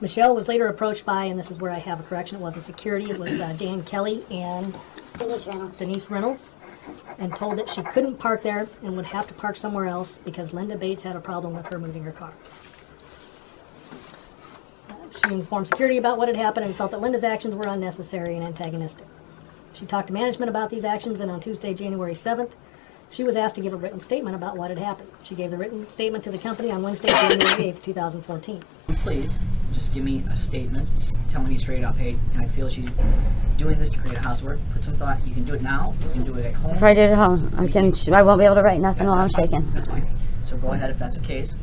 Michelle was later approached by, and this is where I have a correction, it wasn't security, it was Dan Kelly and Denise Reynolds, and told that she couldn't park there and would have to park somewhere else because Linda Bates had a problem with her moving her car. She informed security about what had happened and felt that Linda's actions were unnecessary and antagonistic. She talked to management about these actions, and on Tuesday, January 7th, she was asked to give a written statement about what had happened. She gave the written statement to the company on Wednesday, January 8th, 2014. Please, just give me a statement. Tell me straight up, hey, I feel she's doing this to create a housework. Put some thought. You can do it now. You can do it at home. If I do it at home, I won't be able to write nothing while I'm shaking. That's fine. So go ahead if that's the case.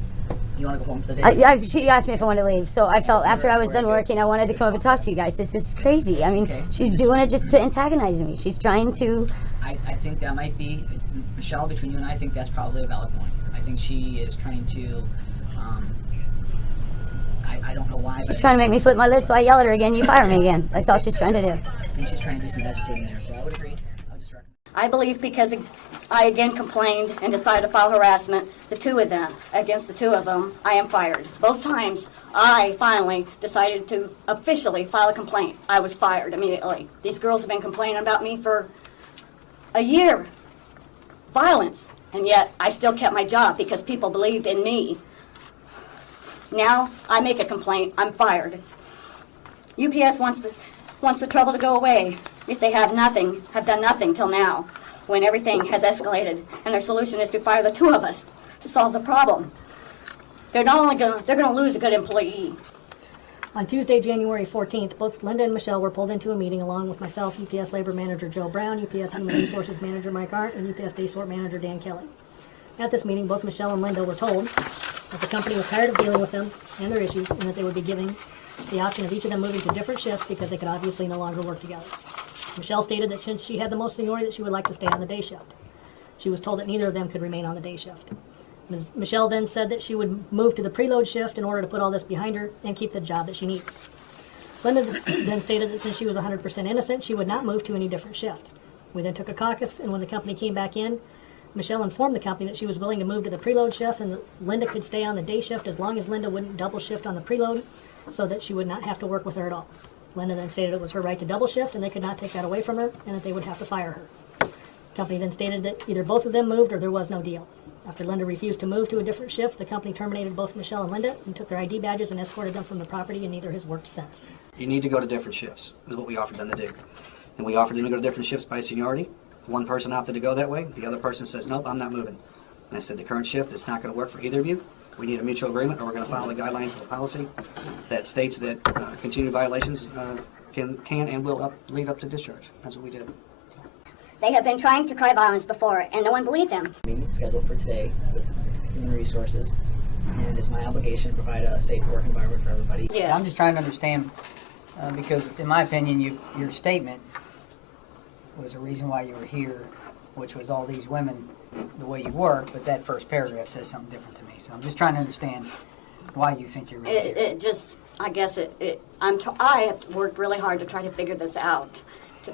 You want to go home for the day? She asked me if I wanted to leave, so I felt after I was done working, I wanted to come up and talk to you guys. This is crazy. I mean, she's doing it just to antagonize me. She's trying to... I think that might be, Michelle, between you and I think that's probably a valid point. I think she is trying to, I don't know why. She's trying to make me flip my lid, so I yell at her again, you fire me again. That's all she's trying to do. I think she's trying to do some agitating there, so I would agree. I would just recommend. I believe because I again complained and decided to file harassment, against the two of them, I am fired. Both times, I finally decided to officially file a complaint. I was fired immediately. These girls have been complaining about me for a year. Violence. And yet, I still kept my job because people believed in me. Now, I make a complaint, I'm fired. UPS wants the trouble to go away. If they have done nothing till now, when everything has escalated, and their solution is to fire the two of us to solve the problem. They're going to lose a good employee. On Tuesday, January 14th, both Linda and Michelle were pulled into a meeting along with myself, UPS Labor Manager Joe Brown, UPS Human Resources Manager Mike Arndt, and UPS Day Sort Manager Dan Kelly. At this meeting, both Michelle and Linda were told that the company was tired of dealing with them and their issues, and that they would be giving the option of each of them moving to different shifts because they could obviously no longer work together. Michelle stated that since she had the most seniority, that she would like to stay on the day shift. She was told that neither of them could remain on the day shift. Ms. Michelle then said that she would move to the preload shift in order to put all this behind her and keep the job that she needs. Linda then stated that since she was 100% innocent, she would not move to any different shift. We then took a caucus, and when the company came back in, Michelle informed the company that she was willing to move to the preload shift and that Linda could stay on the day shift as long as Linda wouldn't double shift on the preload so that she would not have to work with her at all. Linda then stated it was her right to double shift and they could not take that away from her and that they would have to fire her. The company then stated that either both of them moved or there was no deal. After Linda refused to move to a different shift, the company terminated both Michelle and Linda and took their ID badges and escorted them from the property, and neither has worked since. You need to go to different shifts, is what we offered them to do. And we offered them to go to different shifts by seniority. One person opted to go that way. The other person says, nope, I'm not moving. And I said, the current shift is not going to work for either of you. We need a mutual agreement, or we're going to follow the guidelines of the policy that states that continued violations can and will lead up to discharge. That's what we did. They have been trying to cry violence before, and no one believed them. Meeting scheduled for today with Human Resources, and it's my obligation to provide a safe work environment for everybody. Yes. I'm just trying to understand, because in my opinion, your statement was a reason why you were here, which was all these women, the way you work, but that first paragraph says something different to me. So I'm just trying to understand why you think you're really here. I have worked really hard to try to figure this out.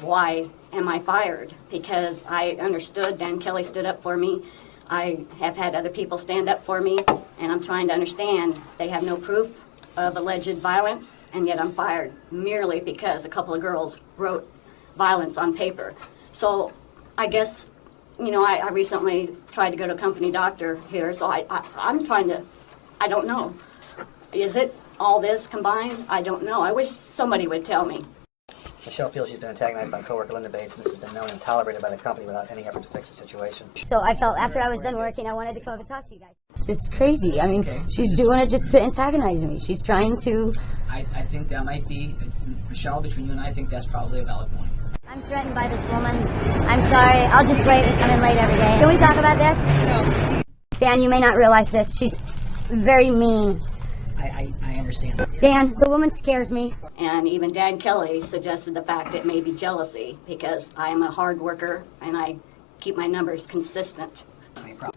Why am I fired? Because I understood Dan Kelly stood up for me. I have had other people stand up for me, and I'm trying to understand. They have no proof of alleged violence, and yet I'm fired merely because a couple of girls wrote violence on paper. So I guess, I recently tried to go to a company doctor here, so I'm trying to, I don't know. Is it all this combined? I don't know. I wish somebody would tell me. Michelle feels she's been antagonized by coworker Linda Bates, and this has been known and tolerated by the company without any effort to fix the situation. So I felt after I was done working, I wanted to come up and talk to you guys. This is crazy. I mean, she's doing it just to antagonize me. She's trying to... I think that might be, Michelle, between you and I think that's probably a valid point. I'm threatened by this woman. I'm sorry. I'll just wait and come in late every day. Can we talk about this? No. Dan, you may not realize this. She's very mean. I understand. Dan, the woman scares me. And even Dan Kelly suggested the fact it may be jealousy because I am a hard worker and I keep my numbers consistent.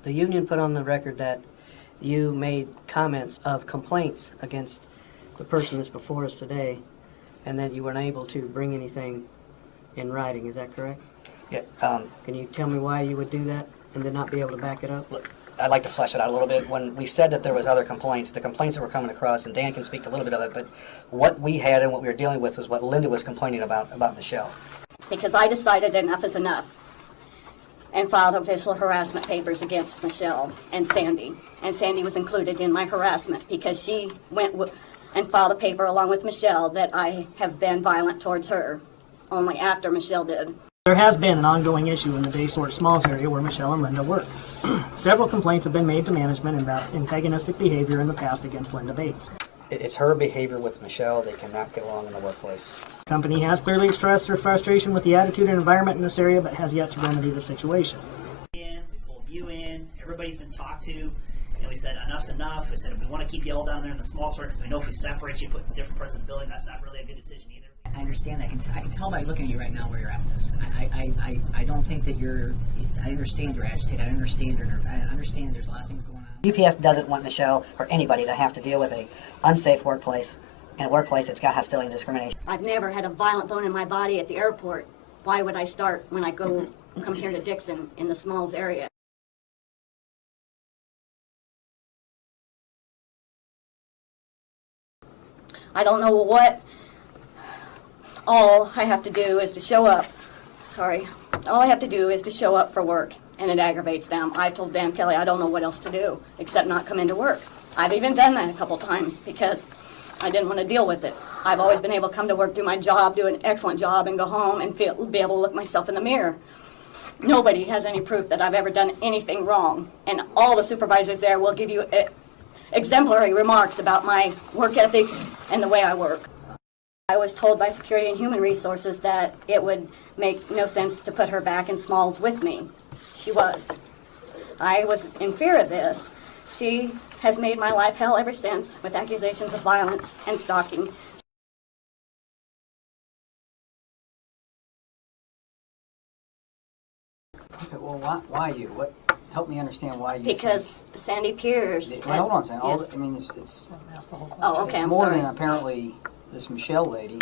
The union put on the record that you made comments of complaints against the person that's before us today, and that you weren't able to bring anything in writing. Is that correct? Yeah. Can you tell me why you would do that and then not be able to back it up? Look, I'd like to flesh it out a little bit. When we said that there was other complaints, the complaints that were coming across, and Dan can speak to a little bit of it, but what we had and what we were dealing with was what Linda was complaining about Michelle. Because I decided enough is enough and filed official harassment papers against Michelle and Sandie. And Sandie was included in my harassment because she went and filed a paper along with Michelle that I have been violent towards her, only after Michelle did. There has been an ongoing issue in the Day Sort Smalls area where Michelle and Linda work. Several complaints have been made to management about antagonistic behavior in the past against Linda Bates. It's her behavior with Michelle. They cannot get along in the workplace. The company has clearly expressed their frustration with the attitude and environment in this area, but has yet to remedy the situation. We pulled you in, everybody's been talked to, and we said enough's enough. We said if we want to keep you all down there in the small sort, because we know if we separate you, put in different parts of the building, that's not really a good decision either. I understand that. I can tell by looking at you right now where you're at with this. I don't think that you're, I understand you're agitated. I understand there's a lot of things going on. UPS doesn't want Michelle or anybody to have to deal with a unsafe workplace and a workplace that's got hostility and discrimination. I've never had a violent bone in my body at the airport. Why would I start when I come here to Dixon in the Smalls area? I don't know what all I have to do is to show up. All I have to do is to show up for work, and it aggravates them. I told Dan Kelly I don't know what else to do except not come into work. I've even done that a couple times because I didn't want to deal with it. I've always been able to come to work, do my job, do an excellent job, and go home and be able to look myself in the mirror. Nobody has any proof that I've ever done anything wrong, and all the supervisors there will give you exemplary remarks about my work ethics and the way I work. I was told by Security and Human Resources that it would make no sense to put her back in Smalls with me. She was. I was in fear of this. She has made my life hell ever since with accusations of violence and stalking. Okay, well, why you? What? Help me understand why you. Because Sandie Pierce. Well, hold on a second. Yes. I mean, it's Oh, okay, it's I'm more sorry. than apparently this Michelle lady.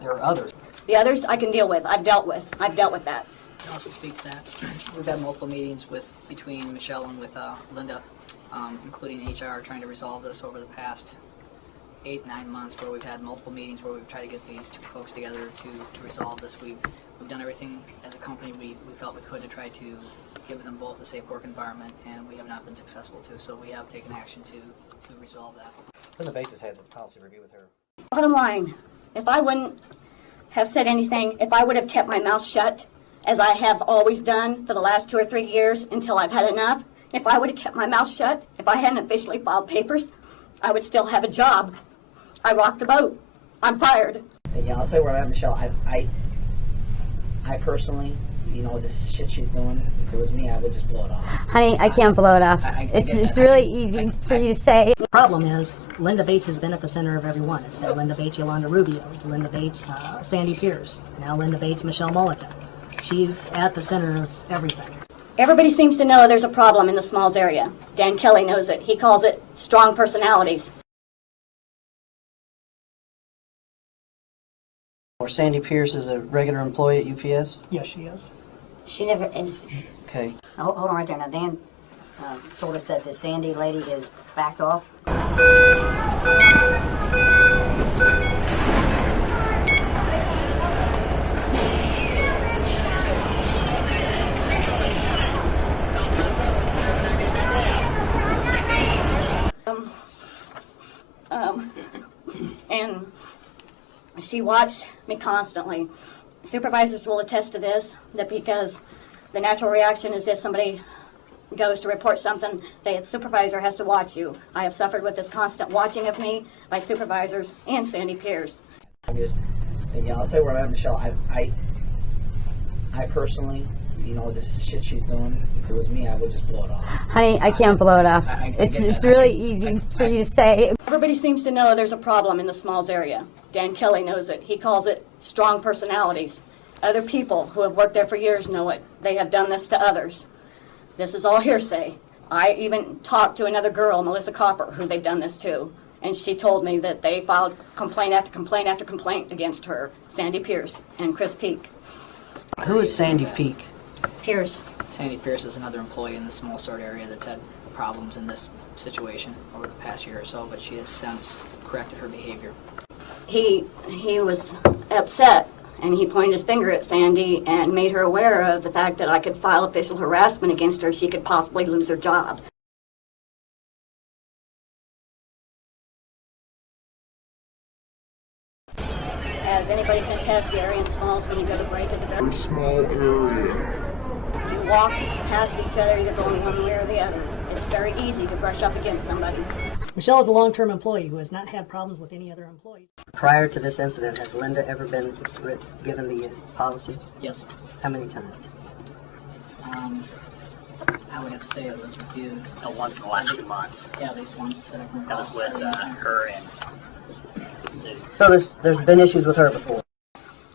There are others. The others I can deal with. I've dealt with that. I can also speak to that. We've had multiple meetings between Michelle and with Linda, including HR, trying to resolve this over the past 8-9 months, where we've had multiple meetings where we've tried to get these two folks together to resolve this. We've done everything as a company we felt we could to try to give them both a safe work environment, and we have not been successful to. So we have taken action to resolve that. Linda Bates has had the policy review with her. Bottom line, if I wouldn't have said anything, if I would have kept my mouth shut, as I have always done for the last 2 or 3 years until I've had enough, if I would have kept my mouth shut, if I hadn't officially filed papers, I would still have a job. I rocked the boat. I'm fired. Yeah, I'll tell you where I'm at, Michelle. I personally, this shit she's doing, if it was me, I would just blow it off. Honey, I can't blow it off. I It's get that. really easy for you to say. The problem is Linda Bates has been at the center of everyone. It's been Linda Bates, Yolanda Rubio, Linda Bates, Sandie Pierce, now Linda Bates, Michelle Mulliken. She's at the center of everything. Everybody seems to know there's a problem in the Smalls area. Dan Kelly knows it. He calls it strong personalities. Or Sandie Pierce is a regular employee at UPS? Yes, she is. She never is. Okay. Hold on right there. Now, Dan told us that the Sandie lady is backed off. And she watched me constantly. Supervisors will attest to this, that because the natural reaction is if somebody goes to report something, the supervisor has to watch you. I have suffered with this constant watching of me by supervisors and Sandie Pierce. I'll tell you where I'm at, Michelle. I personally, this shit she's doing, if it was me, I would just blow it off. Honey, I can't blow it off. I get It's that. really easy for you to say. Everybody seems to know there's a problem in the Smalls area. Dan Kelly knows it. He calls it strong personalities. Other people who have worked there for years know it. They have done this to others. This is all hearsay. I even talked to another girl, Melissa Copper, who they've done this to, and she told me that they filed complaint after complaint after complaint against her, Sandie Pierce and Chris Peak. Who is Sandie Peak? Pierce. Sandie Pierce is another employee in the small sort area that's had problems in this situation over the past year or so, but she has since corrected her behavior. He was upset, and he pointed his finger at Sandie and made her aware of the fact that I could file official harassment against her. She could possibly lose her job. As anybody can attest, the area in Smalls, when you go to break, is a very small area. You walk past each other, either going one way or the other. It's very easy to brush up against somebody. Michelle is a long-term employee who has not had problems with any other employees. Prior to this incident, has Linda ever been given the policy? Yes. How many times? I would have to say it was reviewed. Once in the last 2 months. Yeah, at least once that I can That was recall. with her and Sue. So there's been issues with her before.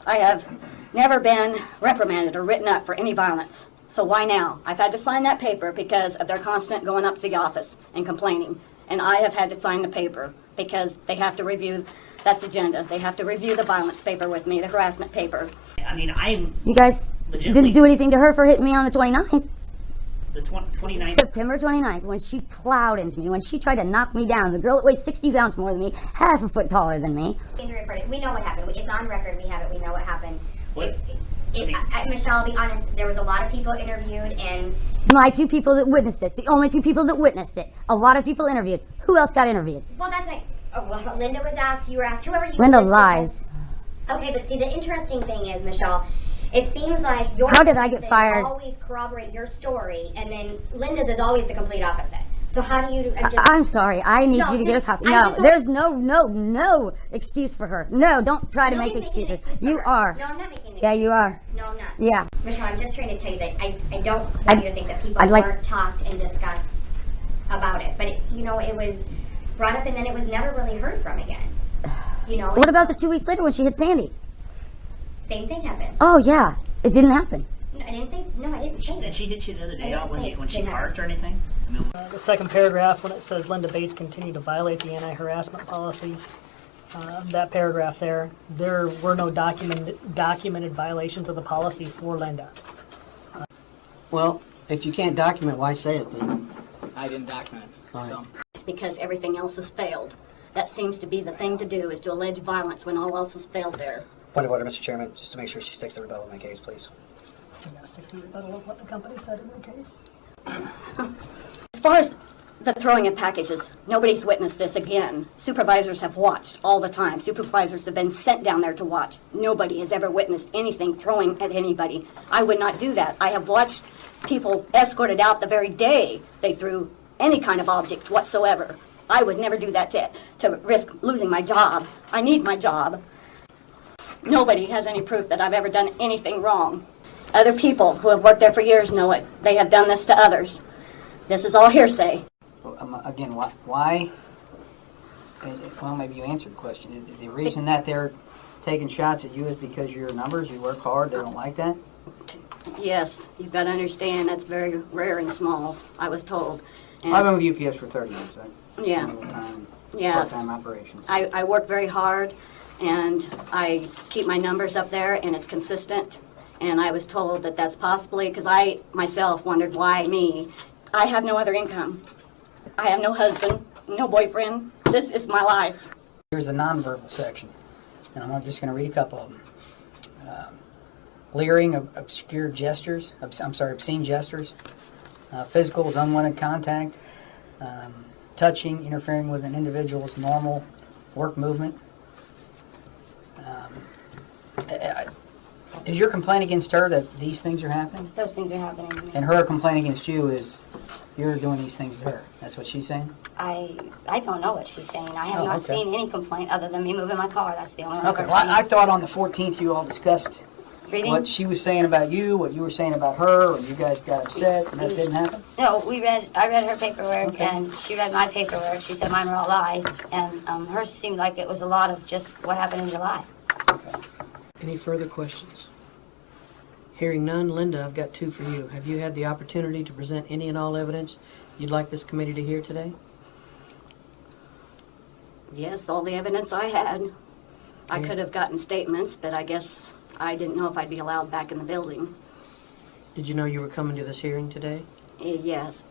I have never been reprimanded or written up for any violence. So why now? I've had to sign that paper because of their constant going up to the office and complaining. And I have had to sign the paper because they have to review, that's agenda. They have to review the violence paper with me, the harassment paper. I mean, I'm You guys didn't do anything to her for hitting me on the 29th. the 29th. September 29th, when she plowed into me, when she tried to knock me down. The girl that weighs 60 pounds more than me, half a foot taller than me. We know what happened. It's on record. We have it. We know what happened. What? Michelle, I'll be honest, there was a lot of people interviewed, and My 2 people that witnessed it, the only 2 people that witnessed it. A lot of people interviewed. Who else got interviewed? well, that's like, oh, well, Linda was asked, you were asked, whoever you Linda listed. lies. Okay, but see, the interesting thing is, Michelle, it seems like your How did I get fired? always corroborate your story, and then Linda's is always the complete opposite. So how do you? I'm sorry. I need No, you to get a copy. I'm No, just- there's no excuse for her. No, don't try to make Nobody's making an excuses. excuse for You her. are. No, I'm not making an Yeah, excuse you for are. her. No, I'm not. Yeah. Michelle, I'm just trying to tell you that I don't want you to think that people I'd like- weren't talked and discussed about it. But, it was brought up and then it was never really heard from again. What about the 2 weeks later when she hit Sandy? Same thing happened. Oh yeah, it didn't happen. No, I didn't say that. And she did the other day I out didn't say when she it. parked or anything? I mean, The second paragraph, when it says Linda Bates continued to violate the anti-harassment policy, that paragraph there were no documented violations of the policy for Linda. Well, if you can't document, why say it then? I didn't document it, so. It's because everything else has failed. That seems to be the thing to do, is to allege violence when all else has failed there. Point of order, Mr. Chairman, just to make sure she sticks to rebuttal in my case, please. You gotta stick to your rebuttal of what the company said in their case. As far as the throwing of packages, nobody's witnessed this again. Supervisors have watched all the time. Supervisors have been sent down there to watch. Nobody has ever witnessed anything throwing at anybody. I would not do that. I have watched people escorted out the very day they threw any kind of object whatsoever. I would never do that to risk losing my job. I need my job. Nobody has any proof that I've ever done anything wrong. Other people who have worked there for years know it. They have done this to others. This is all hearsay. Again, why? Well, maybe you answered the question. The reason that they're taking shots at you is because your numbers, you work hard, they don't like that? Yes, you've got to understand that's very rare in Smalls, I was told. And I've been with UPS for 30 years. Yeah. Full-time, Yes. part-time operations. I work very hard, and I keep my numbers up there, and it's consistent. And I was told that that's possibly because I myself wondered why me. I have no other income. I have no husband, no boyfriend. This is my life. Here's the nonverbal section, and I'm just going to read a couple of them. Leering, obscure gestures, obscene gestures. Physical is unwanted contact. Touching, interfering with an individual's normal work movement. Is your complaint against her that these things are happening? Those things are happening to me. And her complaint against you is you're doing these things to her. That's what she's saying? I don't know what she's saying. I have Oh, not okay. seen any complaint other than me moving my car. That's the only one Okay, I've well, ever I thought on the 14th you all discussed seen. Reading? what she was saying about you, what you were saying about her, and you guys got upset, and that didn't happen? No, I read her paperwork, Okay. and she read my paperwork. She said mine were all lies, and hers seemed like it was a lot of just what happened in July. Any further questions? Hearing none, Linda, I've got 2 for you. Have you had the opportunity to present any and all evidence you'd like this committee to hear today? Yes, all the evidence I had. I Okay. could have gotten statements, but I guess I didn't know if I'd be allowed back in the building. Did you know you were coming to this hearing today? Yes,